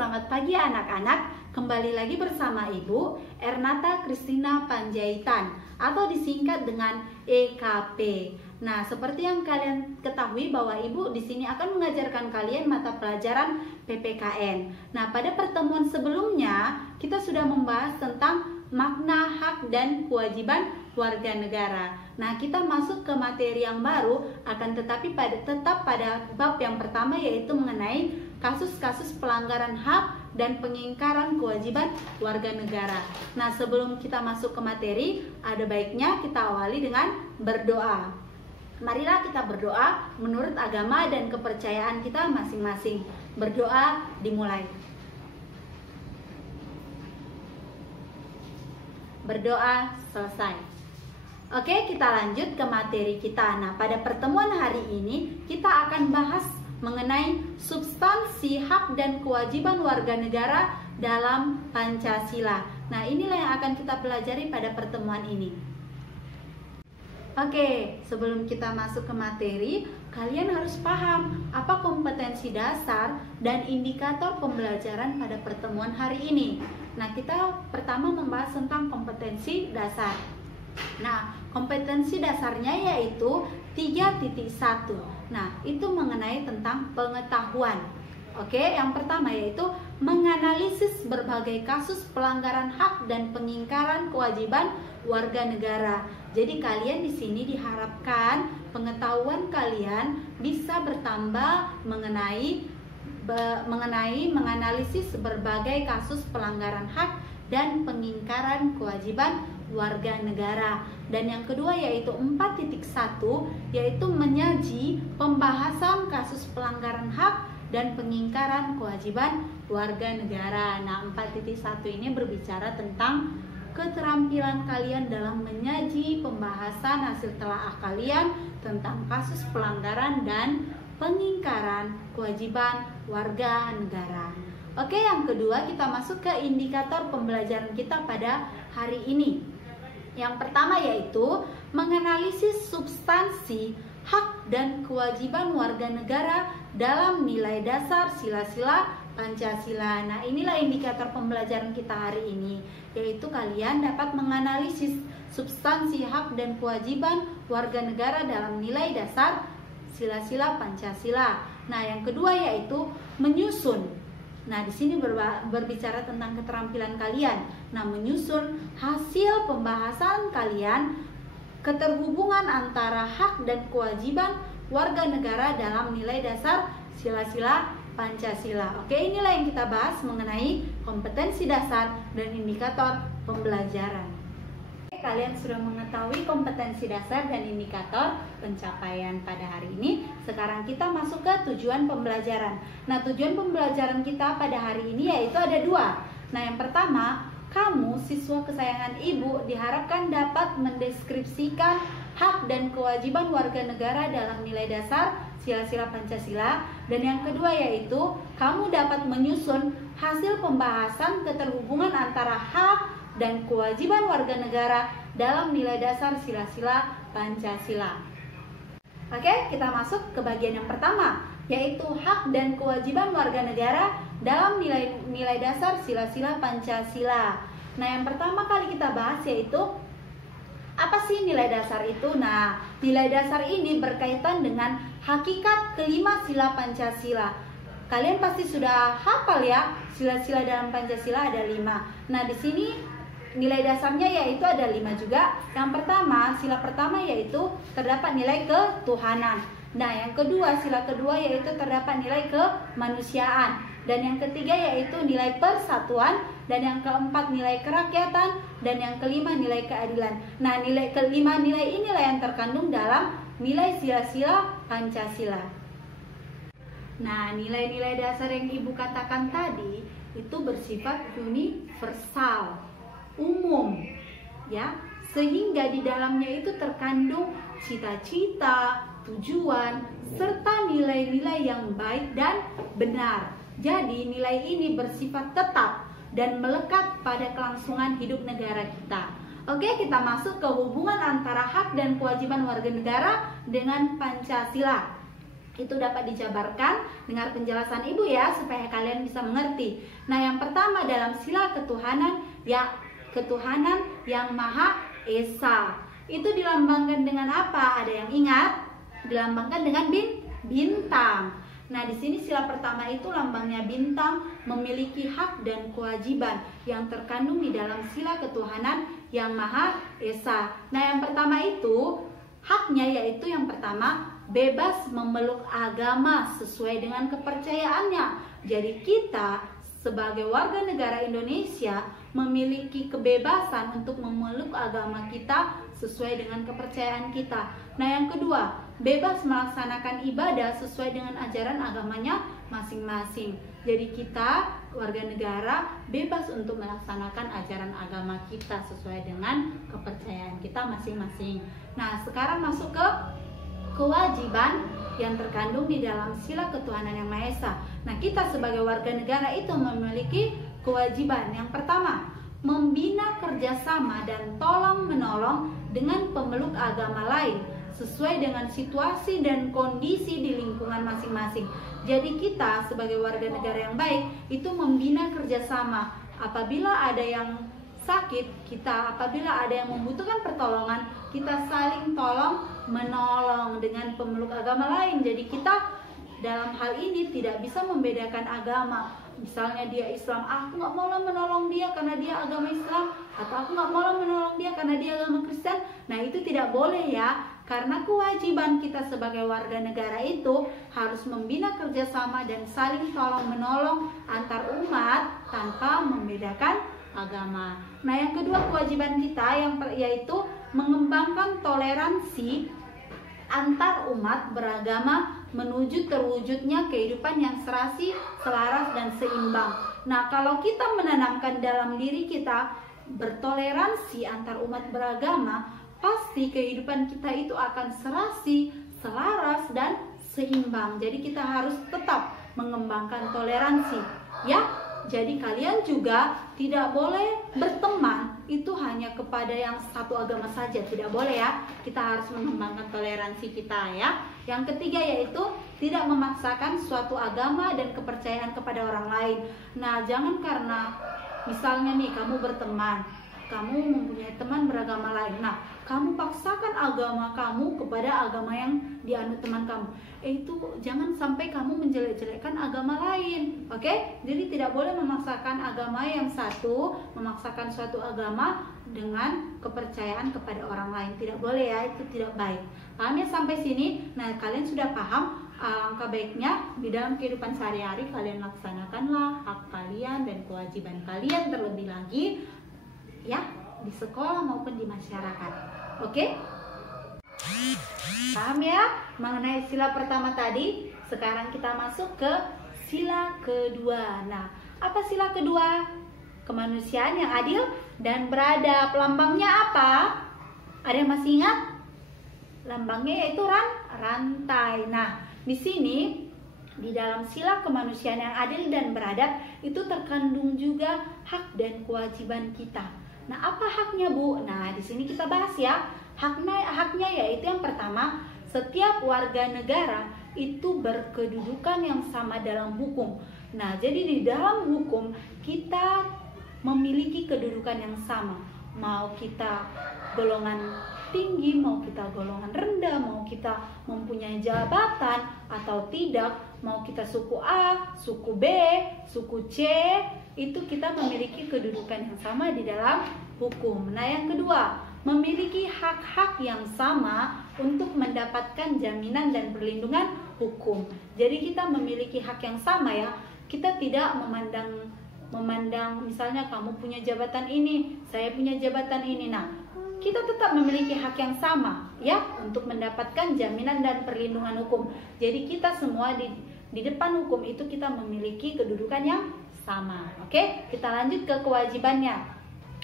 selamat pagi anak-anak. Kembali lagi bersama Ibu Ernata Kristina Panjaitan atau disingkat dengan EKP. Nah, seperti yang kalian ketahui bahwa Ibu di sini akan mengajarkan kalian mata pelajaran PPKN. Nah, pada pertemuan sebelumnya kita sudah membahas tentang makna hak dan kewajiban warga negara. Nah, kita masuk ke materi yang baru, akan tetapi tetap pada bab yang pertama, yaitu mengenai kasus-kasus pelanggaran hak dan pengingkaran kewajiban warga negara. Nah, sebelum kita masuk ke materi, ada baiknya kita awali dengan berdoa. Marilah kita berdoa menurut agama dan kepercayaan kita masing-masing. Berdoa dimulai. Berdoa selesai. Oke, kita lanjut ke materi kita. Nah, pada pertemuan hari ini kita akan bahas mengenai substansi hak dan kewajiban warga negara dalam Pancasila. Nah, inilah yang akan kita pelajari pada pertemuan ini. Oke, sebelum kita masuk ke materi, kalian harus paham apa kompetensi dasar dan indikator pembelajaran pada pertemuan hari ini. Nah, kita pertama membahas tentang kompetensi dasar. Nah, kompetensi dasarnya yaitu 3.1. Nah, itu mengenai tentang pengetahuan. Oke, yang pertama yaitu menganalisis berbagai kasus pelanggaran hak dan pengingkaran kewajiban warga negara. Jadi kalian di sini diharapkan pengetahuan kalian bisa bertambah mengenai menganalisis berbagai kasus pelanggaran hak dan pengingkaran kewajiban warga negara. Dan yang kedua yaitu 4.1, yaitu menyaji pembahasan kasus pelanggaran hak dan pengingkaran kewajiban warga negara. Nah, 4.1 ini berbicara tentang keterampilan kalian dalam menyaji pembahasan hasil telaah kalian tentang kasus pelanggaran dan pengingkaran kewajiban warga negara. Oke, yang kedua kita masuk ke indikator pembelajaran kita pada hari ini. Yang pertama yaitu menganalisis substansi hak dan kewajiban warga negara dalam nilai dasar sila-sila Pancasila. Nah, inilah indikator pembelajaran kita hari ini, yaitu kalian dapat menganalisis substansi hak dan kewajiban warga negara dalam nilai dasar sila-sila Pancasila. Nah, yang kedua yaitu menyusun. Nah, di sini berbicara tentang keterampilan kalian. Nah, menyusun hasil pembahasan kalian keterhubungan antara hak dan kewajiban warga negara dalam nilai dasar sila-sila Pancasila. Oke, inilah yang kita bahas mengenai kompetensi dasar dan indikator pembelajaran. Kalian sudah mengetahui kompetensi dasar dan indikator pencapaian pada hari ini. Sekarang kita masuk ke tujuan pembelajaran. Nah, tujuan pembelajaran kita pada hari ini yaitu ada dua. Nah, yang pertama, kamu siswa kesayangan Ibu diharapkan dapat mendeskripsikan hak dan kewajiban warga negara dalam nilai dasar sila-sila Pancasila. Dan yang kedua yaitu kamu dapat menyusun hasil pembahasan keterhubungan antara hak dan kewajiban warga negara dalam nilai dasar sila-sila Pancasila. Oke, kita masuk ke bagian yang pertama, yaitu hak dan kewajiban warga negara dalam nilai dasar sila-sila Pancasila. Nah, yang pertama kali kita bahas yaitu apa sih nilai dasar itu? Nah, nilai dasar ini berkaitan dengan hakikat kelima sila Pancasila. Kalian pasti sudah hafal ya, sila-sila dalam Pancasila ada 5. Nah, di sini nilai dasarnya yaitu ada 5 juga. Yang pertama, sila pertama yaitu terdapat nilai ketuhanan. Nah, yang kedua, sila kedua yaitu terdapat nilai kemanusiaan. Dan yang ketiga yaitu nilai persatuan. Dan yang keempat nilai kerakyatan. Dan yang kelima nilai keadilan. Nah, kelima nilai inilah yang terkandung dalam nilai sila-sila Pancasila. Nah, nilai-nilai dasar yang Ibu katakan tadi itu bersifat universal, umum, ya, sehingga di dalamnya itu terkandung cita-cita, tujuan, serta nilai-nilai yang baik dan benar. Jadi nilai ini bersifat tetap dan melekat pada kelangsungan hidup negara kita. Oke, kita masuk ke hubungan antara hak dan kewajiban warga negara dengan Pancasila. Itu dapat dijabarkan. Dengar penjelasan Ibu ya, supaya kalian bisa mengerti. Nah, yang pertama dalam sila ketuhanan, ya ketuhanan yang Maha Esa. Itu dilambangkan dengan apa? Ada yang ingat? Dilambangkan dengan bintang. Nah, di sini sila pertama itu lambangnya bintang, memiliki hak dan kewajiban yang terkandung di dalam sila ketuhanan yang Maha Esa. Nah, yang pertama itu haknya, yaitu yang pertama bebas memeluk agama sesuai dengan kepercayaannya. Jadi kita sebagai warga negara Indonesia memiliki kebebasan untuk memeluk agama kita sesuai dengan kepercayaan kita. Nah, yang kedua, bebas melaksanakan ibadah sesuai dengan ajaran agamanya masing-masing. Jadi kita warga negara bebas untuk melaksanakan ajaran agama kita sesuai dengan kepercayaan kita masing-masing. Nah, sekarang masuk ke kewajiban yang terkandung di dalam sila ketuhanan yang Maha Esa. Nah, kita sebagai warga negara itu memiliki kewajiban. Yang pertama, membina kerjasama dan tolong-menolong dengan pemeluk agama lain sesuai dengan situasi dan kondisi di lingkungan masing-masing. Jadi kita sebagai warga negara yang baik itu membina kerjasama. Apabila ada yang sakit, apabila ada yang membutuhkan pertolongan, kita saling tolong menolong dengan pemeluk agama lain. Jadi kita dalam hal ini tidak bisa membedakan agama. Misalnya dia Islam, aku nggak mau menolong dia karena dia agama Islam, atau aku nggak mau menolong dia karena dia agama Kristen. Nah, itu tidak boleh ya, karena kewajiban kita sebagai warga negara itu harus membina kerjasama dan saling tolong menolong antar umat tanpa membedakan agama. Nah, yang kedua kewajiban kita yaitu mengembangkan toleransi antar umat beragama menuju terwujudnya kehidupan yang serasi, selaras, dan seimbang. Nah, kalau kita menanamkan dalam diri kita bertoleransi antar umat beragama, pasti kehidupan kita itu akan serasi, selaras, dan seimbang. Jadi kita harus tetap mengembangkan toleransi, ya. Jadi kalian juga tidak boleh berteman itu hanya kepada yang satu agama saja, tidak boleh ya. Kita harus mengembangkan toleransi kita ya. Yang ketiga yaitu tidak memaksakan suatu agama dan kepercayaan kepada orang lain. Nah, jangan karena misalnya nih kamu berteman, kamu mempunyai teman beragama lain. Nah, kamu paksakan agama kamu kepada agama yang dianut teman kamu. Itu jangan sampai kamu menjelek-jelekkan agama lain. Oke? Jadi tidak boleh memaksakan agama yang satu, memaksakan suatu agama dengan kepercayaan kepada orang lain. Tidak boleh ya, itu tidak baik. Paham ya sampai sini? Nah, kalian sudah paham angka baiknya di dalam kehidupan sehari-hari kalian laksanakanlah hak kalian dan kewajiban kalian terlebih lagi ya di sekolah maupun di masyarakat. Oke? Paham ya mengenai sila pertama tadi? Sekarang kita masuk ke sila kedua. Nah, apa sila kedua? Kemanusiaan yang adil dan beradab. Lambangnya apa? Ada yang masih ingat? Lambangnya yaitu rantai. Nah, di sini di dalam sila kemanusiaan yang adil dan beradab itu terkandung juga hak dan kewajiban kita. Nah, apa haknya, Bu? Nah, di sini kita bahas ya. Haknya yaitu yang pertama, setiap warga negara itu berkedudukan yang sama dalam hukum. Nah, jadi di dalam hukum kita memiliki kedudukan yang sama. Mau kita golongan tinggi, mau kita golongan rendah, mau kita mempunyai jabatan atau tidak, mau kita suku A, suku B, suku C, itu kita memiliki kedudukan yang sama di dalam hukum. Nah, yang kedua, memiliki hak-hak yang sama untuk mendapatkan jaminan dan perlindungan hukum. Jadi kita memiliki hak yang sama ya. Kita tidak memandang misalnya kamu punya jabatan ini, saya punya jabatan ini. Nah, kita tetap memiliki hak yang sama ya untuk mendapatkan jaminan dan perlindungan hukum. Jadi kita semua di depan hukum itu kita memiliki kedudukan yang sama. Oke, kita lanjut ke kewajibannya.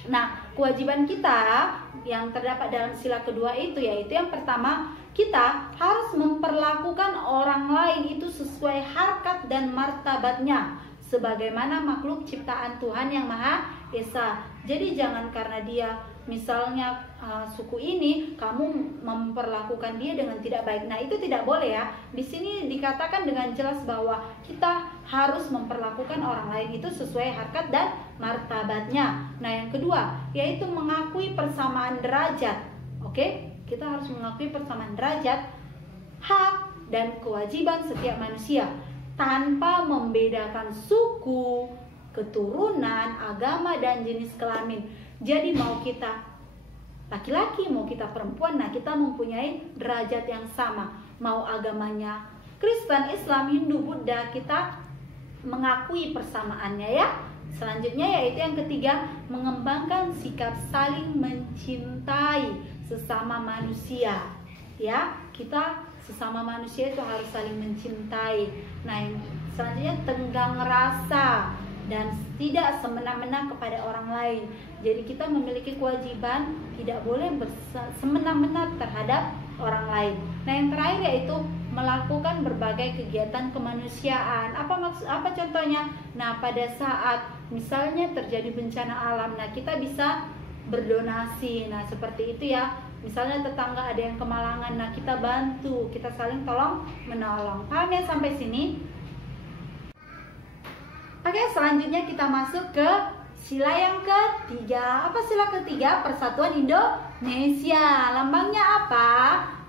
Nah, kewajiban kita yang terdapat dalam sila kedua itu yaitu yang pertama, kita harus memperlakukan orang lain itu sesuai harkat dan martabatnya, sebagaimana makhluk ciptaan Tuhan yang Maha Esa. Jadi jangan karena dia misalnya suku ini, kamu memperlakukan dia dengan tidak baik. Nah, itu tidak boleh ya. Di sini dikatakan dengan jelas bahwa kita harus memperlakukan orang lain itu sesuai harkat dan martabatnya. Nah, yang kedua yaitu mengakui persamaan derajat. Oke? Kita harus mengakui persamaan derajat, hak dan kewajiban setiap manusia tanpa membedakan suku, keturunan, agama, dan jenis kelamin. Jadi mau kita laki-laki, mau kita perempuan, nah kita mempunyai derajat yang sama. Mau agamanya Kristen, Islam, Hindu, Buddha, kita mengakui persamaannya ya. Selanjutnya yaitu yang ketiga, mengembangkan sikap saling mencintai sesama manusia. Ya, kita sesama manusia itu harus saling mencintai. Nah, yang selanjutnya tenggang rasa dan tidak semena-mena kepada orang lain. Jadi kita memiliki kewajiban tidak boleh semena-mena terhadap orang lain. Nah, yang terakhir yaitu melakukan berbagai kegiatan kemanusiaan. Apa contohnya? Nah, pada saat misalnya terjadi bencana alam, nah kita bisa berdonasi. Nah, seperti itu ya. Misalnya tetangga ada yang kemalangan, nah kita bantu, kita saling tolong menolong. Paham ya sampai sini? Oke, selanjutnya kita masuk ke sila yang ketiga. Apa sila ketiga? Persatuan Indonesia. Lambangnya apa?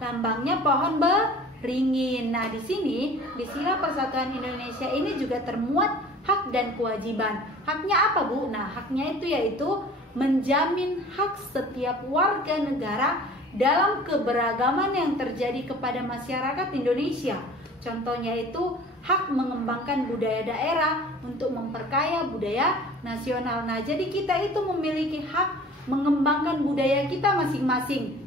Lambangnya pohon beringin. Nah, di sini di sila Persatuan Indonesia ini juga termuat hak dan kewajiban. Haknya apa, Bu? Nah, haknya itu yaitu menjamin hak setiap warga negara dalam keberagaman yang terjadi kepada masyarakat Indonesia. Contohnya itu hak mengembangkan budaya daerah untuk memperkaya budaya nasional. Nah, jadi kita itu memiliki hak mengembangkan budaya kita masing-masing.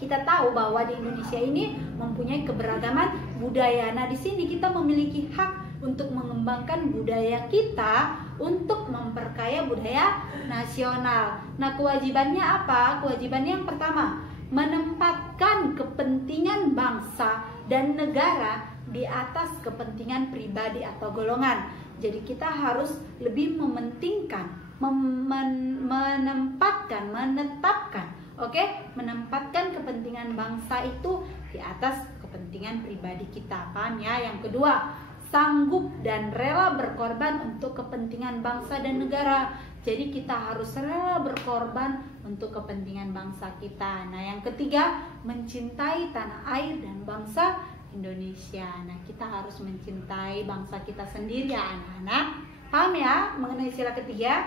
Kita tahu bahwa di Indonesia ini mempunyai keberagaman budaya. Nah, di sini kita memiliki hak untuk mengembangkan budaya kita untuk memperkaya budaya nasional. Nah, kewajibannya apa? Kewajibannya yang pertama, menempatkan kepentingan bangsa dan negara di atas kepentingan pribadi atau golongan. Jadi kita harus lebih mementingkan, menempatkan kepentingan bangsa itu di atas kepentingan pribadi kita. Paham ya? Yang kedua, sanggup dan rela berkorban untuk kepentingan bangsa dan negara. Jadi kita harus rela berkorban untuk kepentingan bangsa kita. Nah, yang ketiga, mencintai tanah air dan bangsa Indonesia. Nah, kita harus mencintai bangsa kita sendiri ya anak-anak. Paham ya mengenai sila ketiga?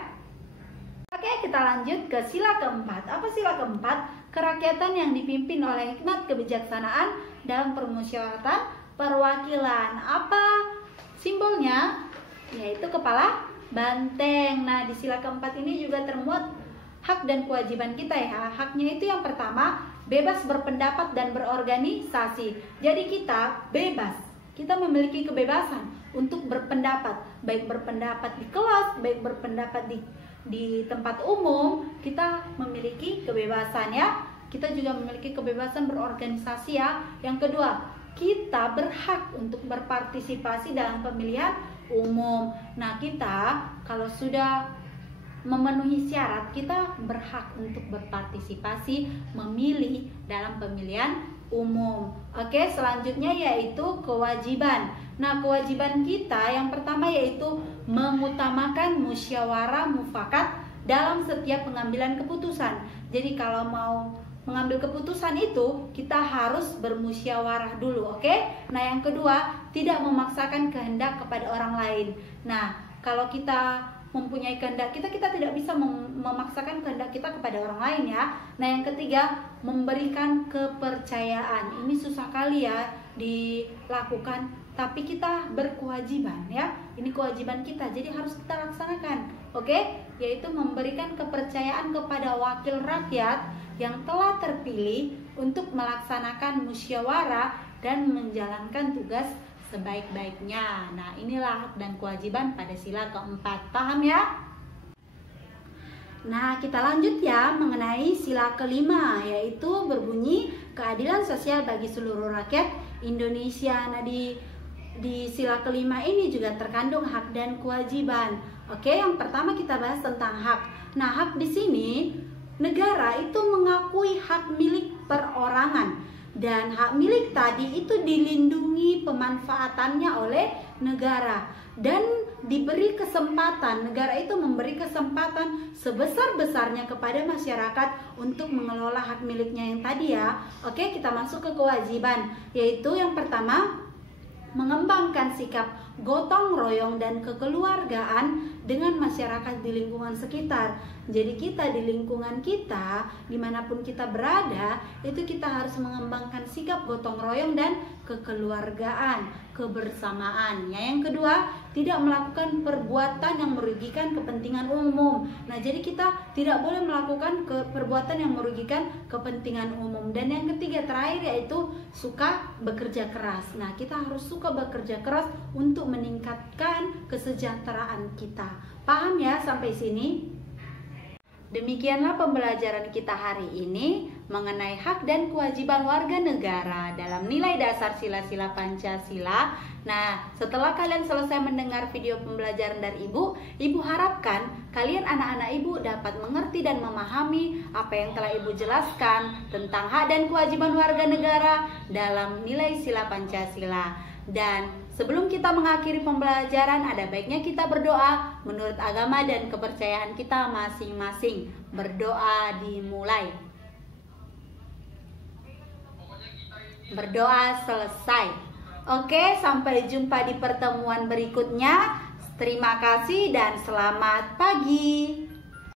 Oke, kita lanjut ke sila keempat. Apa sila keempat? Kerakyatan yang dipimpin oleh hikmat kebijaksanaan dalam permusyawaratan perwakilan. Apa simbolnya? Yaitu kepala banteng. Nah, di sila keempat ini juga termuat hak dan kewajiban kita ya. Haknya itu yang pertama, bebas berpendapat dan berorganisasi. Jadi kita bebas. Kita memiliki kebebasan untuk berpendapat, baik berpendapat di kelas, baik berpendapat di tempat umum. Kita memiliki kebebasan ya. Kita juga memiliki kebebasan berorganisasi ya. Yang kedua, kita berhak untuk berpartisipasi dalam pemilihan umum. Nah, kita kalau sudah memenuhi syarat, kita berhak untuk berpartisipasi memilih dalam pemilihan umum. Oke, selanjutnya yaitu kewajiban. Nah, kewajiban kita yang pertama yaitu mengutamakan musyawarah mufakat dalam setiap pengambilan keputusan. Jadi kalau mau mengambil keputusan itu kita harus bermusyawarah dulu, oke? Nah, yang kedua, tidak memaksakan kehendak kepada orang lain. Nah, kalau kita mempunyai kehendak kita tidak bisa memaksakan kehendak kita kepada orang lain ya. Nah, yang ketiga, memberikan kepercayaan. Ini susah kali ya dilakukan, tapi kita berkewajiban ya. Ini kewajiban kita, jadi harus kita laksanakan. Oke? Yaitu memberikan kepercayaan kepada wakil rakyat yang telah terpilih untuk melaksanakan musyawarah dan menjalankan tugas sebaik-baiknya. Nah, inilah hak dan kewajiban pada sila keempat. Paham ya? Nah, kita lanjut ya mengenai sila kelima, yaitu berbunyi keadilan sosial bagi seluruh rakyat Indonesia. Nah, di di sila kelima ini juga terkandung hak dan kewajiban. Oke, yang pertama kita bahas tentang hak. Nah, hak di sini negara itu mengakui hak milik perorangan, dan hak milik tadi itu dilindungi pemanfaatannya oleh negara dan diberi kesempatan, negara itu memberi kesempatan sebesar-besarnya kepada masyarakat untuk mengelola hak miliknya yang tadi ya. Oke, kita masuk ke kewajiban, yaitu yang pertama mengembangkan sikap gotong royong dan kekeluargaan dengan masyarakat di lingkungan sekitar. Jadi kita di lingkungan kita, dimanapun kita berada, itu kita harus mengembangkan sikap gotong royong dan kekeluargaan, kebersamaan. Yang kedua, tidak melakukan perbuatan yang merugikan kepentingan umum. Nah, jadi kita tidak boleh melakukan perbuatan yang merugikan kepentingan umum. Dan yang ketiga terakhir yaitu suka bekerja keras. Nah, kita harus suka bekerja keras untuk meningkatkan kesejahteraan kita. Paham ya sampai sini? Demikianlah pembelajaran kita hari ini mengenai hak dan kewajiban warga negara dalam nilai dasar sila-sila Pancasila. Nah, setelah kalian selesai mendengar video pembelajaran dari Ibu harapkan kalian anak-anak Ibu dapat mengerti dan memahami apa yang telah Ibu jelaskan tentang hak dan kewajiban warga negara dalam nilai sila Pancasila. Dan sebelum kita mengakhiri pembelajaran, ada baiknya kita berdoa menurut agama dan kepercayaan kita masing-masing. Berdoa dimulai. Berdoa selesai. Oke, sampai jumpa di pertemuan berikutnya. Terima kasih dan selamat pagi.